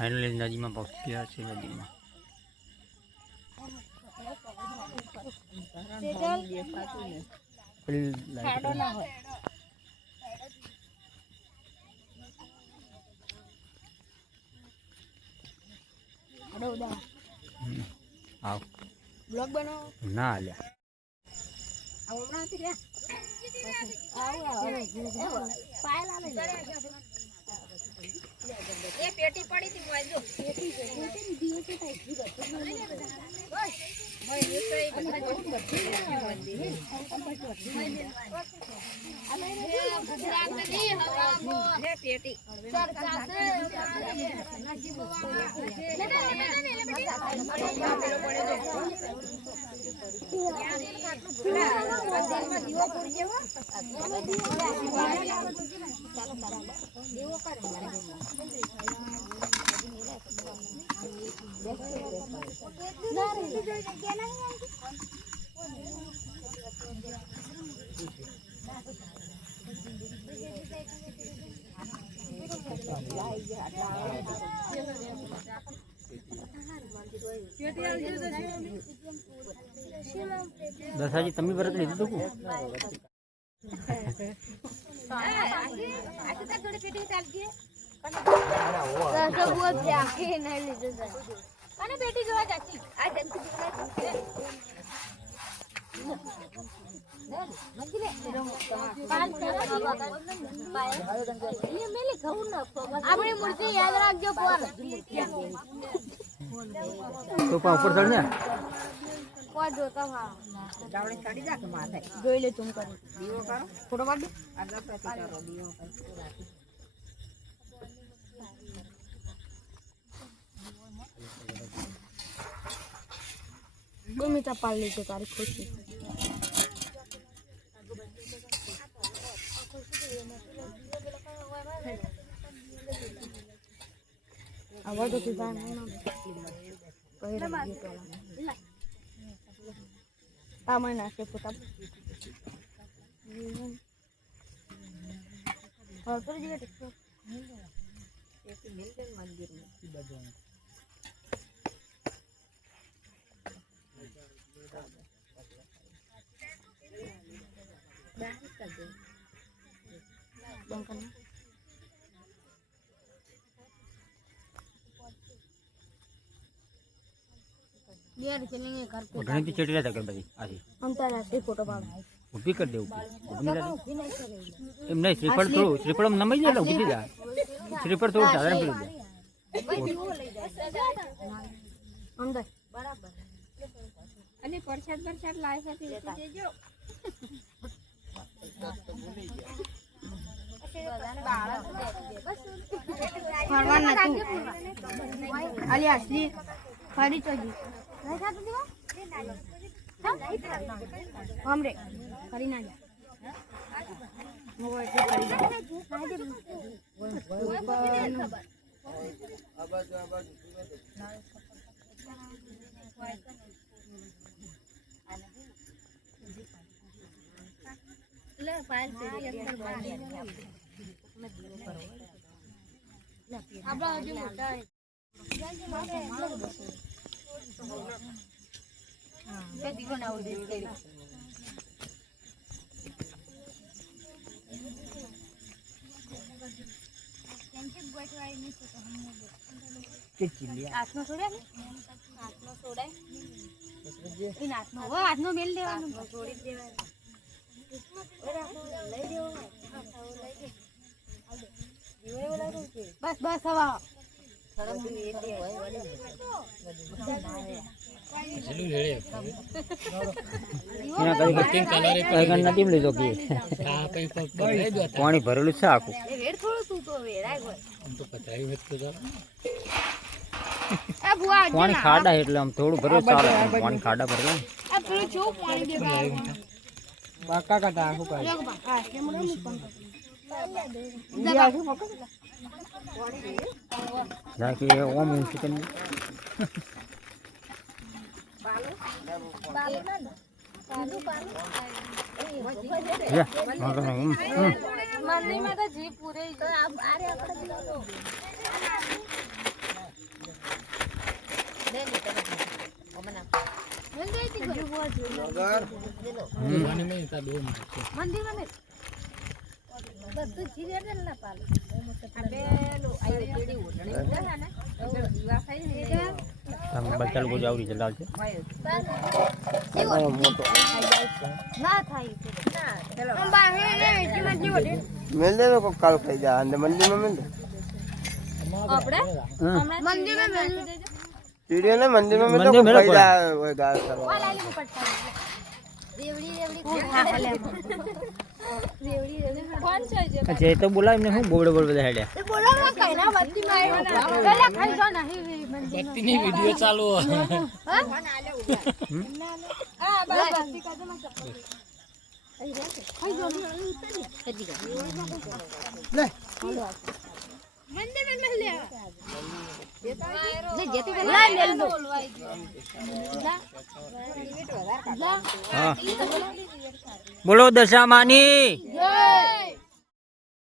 Finally नदी में पहुंच गया है। नदी में आओ ब्लॉग बनाओ ना ले आओ बनाती रे आओ पायला ले ये पेटी पड़ी थी मोबाइल जो पेटी दियो से टाइप की बात ओए मैं ये सही बहुत बच्चे गुजरात में नहीं हवा रे पेटी चल से नजी दियो पूरी जेवा दियो कर दसाजी तमी परत लीधું તો बेटी जोवा जाती आ जंती આપણે મૂર્તિ યાદ રાખજો પર તો ઉપર ચડ ને કોઈ જોતા હા જાવડે ચડી જા કે માથે જોઈ લે તું કરો દીવો કરો ફોટો પાડ દે આગળ પ્રતિ કરો દીવો કરો બમીતા પાડ લીધો તારી ખુશી आवाज होती है ना पहले ये पहला मैं नाचे पुता और फिर जी टिकटो एक मिल गए मंदिर में यार चलेंगे घर पे उठने की चटी रहता कर बड़ी आधी अंतरराष्ट्रीय फोटो पाड़ ऊपी कर दे ऊपी एम नहीं श्रीफल थोड़ो श्रीफल में नमई ले लो ऊपी जा श्रीफल थोड़ो साधारण पी ले अंदर बराबर અને પરસાદ લાય છે તે દેજો ફરવાન નતું આલી asli ફરી તો જી નહીં ખાતું દીવા हमरे फरी ना जा वो એટલે ફરી જા ले फाइल से अंदर बांधी में दियो करो આપડા હજી મોટા હે हां दिगो ना उदे केड़ी त्यांचे गोठवाई नाही तो हम के चिल्ली आत्मा सोड्या आत्मा सोडाय इन आत्मा वो आत्मा मेल देવાનું છોડી દેવાનું ઓરે લઈ દેવો લઈ દે દીવરે બોલાવું છે બસ બસ હવા સડમ એ દે હોય વળી ચલું રેડે એના કઈ બટિંગ કલર એક કઈ નથી લીધો કે આ કઈ પકડે દો પાણી ભરેલું છે આખું એ વેડ થોડું તું તો વેરાય ગયો આમ તો પતાઈ મત તો જા એ બુઆ પાણી ખાડા એટલે આમ થોડું ભરેલું ચાલે પાણી ખાડા ભરેલું આ પેલું જો પાણી દેવા બાકા કાટા આખું પાણી લો બા આ કે મને મુકન જાકે ઓમ ઊંચી કરી બાલો ના સાદુ પાણી લે મંદિરમાં તો જી પૂરે તો આરે આપણે મંદિરમાં મેલ બધું જીરે દે ના પાલ બચ્ચા લોકો આવડી છે લાલ છે ના થાય મેલ દે કો કાલ ખાઈ જા અને મંદિરમાં મેલ દે આપણે મંદિરમાં મેલ ચીડિયો ને મંદિરમાં મેલ દે મંદિર મેલો ખાઈ જા ઓય ગાળ કરવા લાલી મુકટતા દેવડી કોણ છે જે જે તો બોલાય એમને હું બોબડે બોબડે બધા હેડ્યા એ બોલો ના કઈ ના વત્તી માં આવ્યો પેલા ખાઈ જો નહીં વ્યક્તિની વિડિયો ચાલુ હા બસ વત્તી કાજો માં ચપ્પલ ખાઈ જો કદી લે મંદિર में मिल ले जेती ला ले लो હા બોલો દશામાની